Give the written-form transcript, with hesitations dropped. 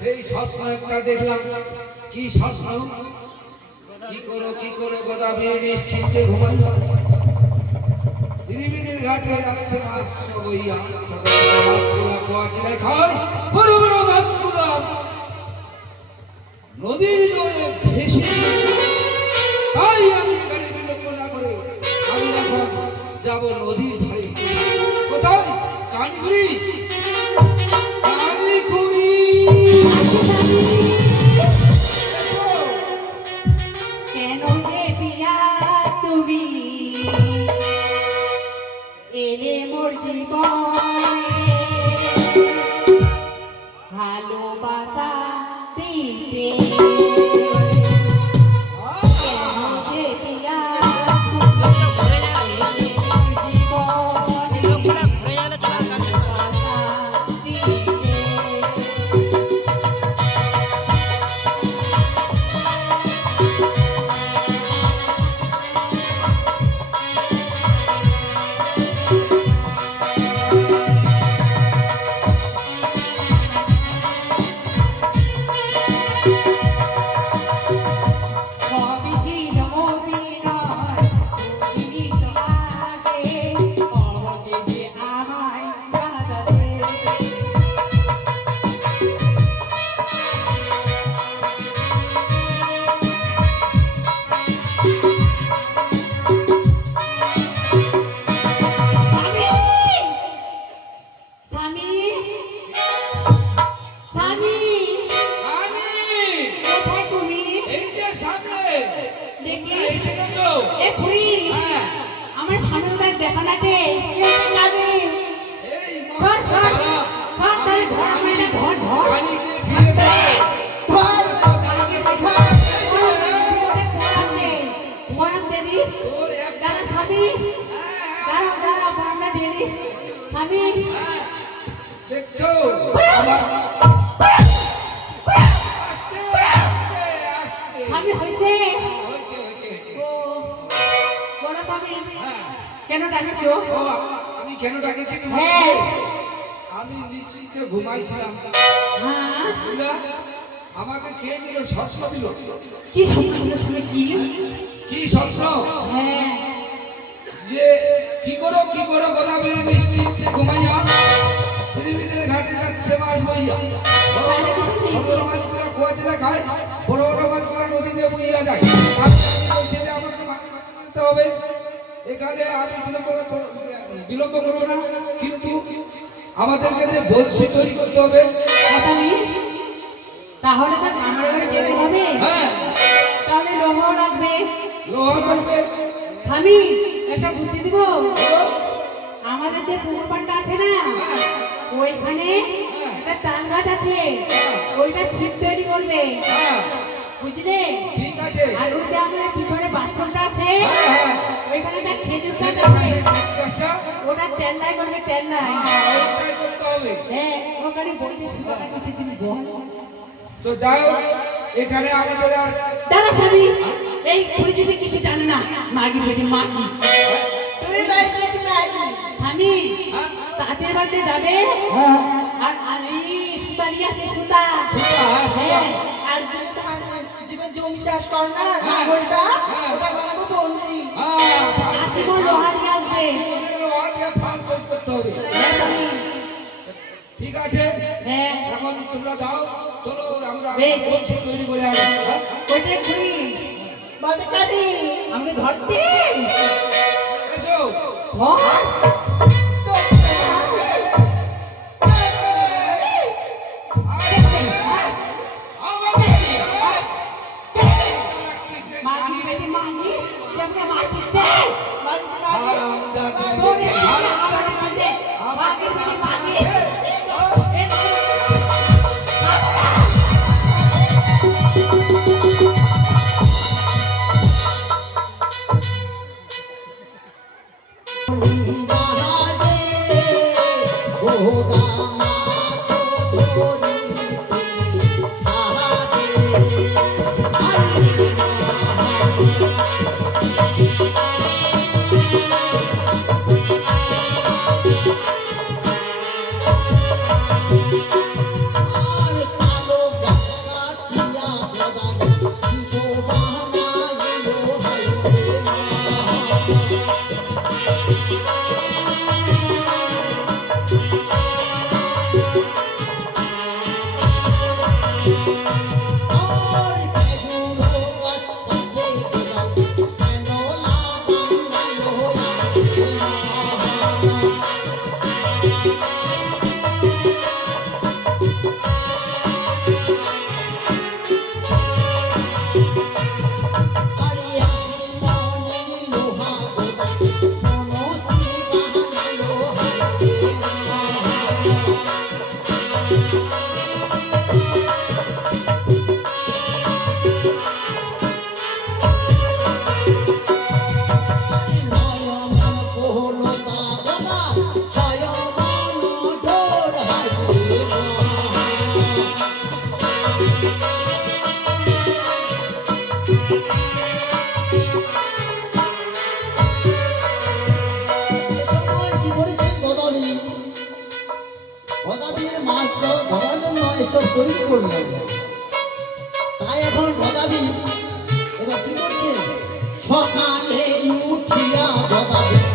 সেই স্বপ্ন একটা দেখলাম। কি স্বপ্ন? কি করে গোদাবরী নিশ্চিন্তে ঘুমাই। ত্রিবেণীর ঘাটে যাচ্ছে মাছ বইয়া, মাছগুলা কোয়াচিলে খায়, বড় বড় মাছগুলা নদীর জলে ভেসে। তাই আমি এখানে বিলম্ব না করে আমি এখন যাব নদীর ধারে। কোথায়? কানগুড়ি। কেন যে পিয়া তুমি এলে মোর জীবনে ভালোবাসা দিতে। কেন ডাকেছো? আমি কেন ডাকেছি তোমাকে? আমি নিশ্চিন্তে ঘুমাইছিলাম। আমাকে কে দিল? স্বপ্ন দিল। কি স্বপ্ন দিল? শুনে কি স্বপ্ন? যে কি করো গোদাবরী নিশ্চিন্তে ঘুমাইয়া, ত্রিবেণীর ঘাটে যাচ্ছে মাছ বইয়া। বড় বড় মাছগুলো কোয়াচিলে খায়, বড় বড় মাছগুলো নদীতে বইয়া যায়। আমাকে মানতে হবে। এখানে আমি বিলম্ব করবো না, কিন্তু আমাদেরকে যে বলছি তৈরি করতে হবে। তাহলে তো আমার ঘরে যেতে হবে। তাহলে লোহ লাগবে। স্বামী একটা বুদ্ধি দিব। আমাদের যে পুকুর পাড়টা আছে না, ওইখানে একটা তাল গাছ আছে, ওইটা ছিপ তৈরি করবে, বুঝলে? ঠিক আছে। আর ওই যে আমাদের পিছনে বাথরুমটা আছে, ওইখানে একটা খেজুর গাছ আছে, ওটা টেল্লাই করবে, টেল্লাই। ওটাই করতে হবে। হ্যাঁ, ওখানে বলতে শুরু করে সেদিন বল। তো যাও, এখানে আমাদের আর দাদা স্বামী এই খুঁড়ি যদি কিছু জানে না, মাগি বেটি মাগি, তুই বাড়ি বেটি মাগি স্বামী তাদের বাড়িতে যাবে। আর এই সুতা নিয়ে আসবে, সুতা। আর যেটা জমি চাষ কর না, ওটা বানাবো বলছি। আসিমন লোহা দিয়ে আসবে, লোহা দিয়ে ফাল করতে হবে। ঠিক আছে, এখন তোমরা যাও, চলো আমরা বলছি তৈরি করে আনি। ওইটা খুঁড়ি বাড়ি কাটি আমাকে ধরতে এসো। ধর মাগি বেটি মাগি যেমন মারছিস তে I আরে আমি মনের লোহা বোধা মনসি বানালো হারে আরে নয়ন কোহলতা বাবা ছয় মন ডোর হারে সময় কি করেছেন গদাবি গদাবির মাছ ধরার জন্য এসব তৈরি করলেন তাই এখন গদাবি এবার কি করছে সকালে উঠিয়া গদাবি